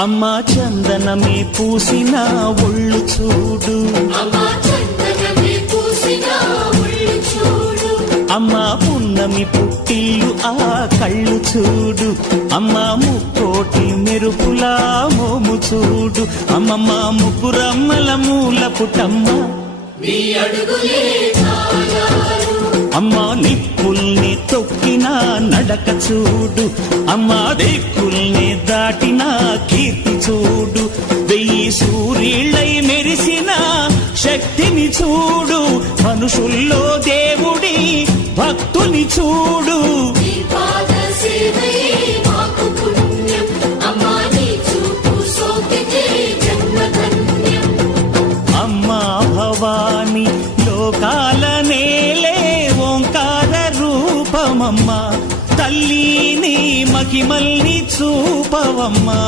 అమ్మా చందనమే పూసిన ఒళ్ళు చూడు, అమ్మా పున్నమి పుట్టిల్లు ఆ కళ్ళు చూడు, అమ్మా ముక్కోటి మెరుపులా మోము చూడు, అమ్మమ్మ ముగ్గురమ్మల మూల పుటమ్మ అమ్మా నిప్పుల్ని తొక్కిన నడక చూడు, అమ్మా దిక్కుల్ని దాటిన కీర్తి చూడు, 1000 సూర్యుళ్ళై మెరిసిన శక్తిని చూడు, మనుషుల్లో దేవుడి భక్తుని చూడు. అమ్మా భవాని లోకాల నేలే ఓంకార రూపమమ్మా, తల్లిని మహిమల్ని చూపవమ్మా.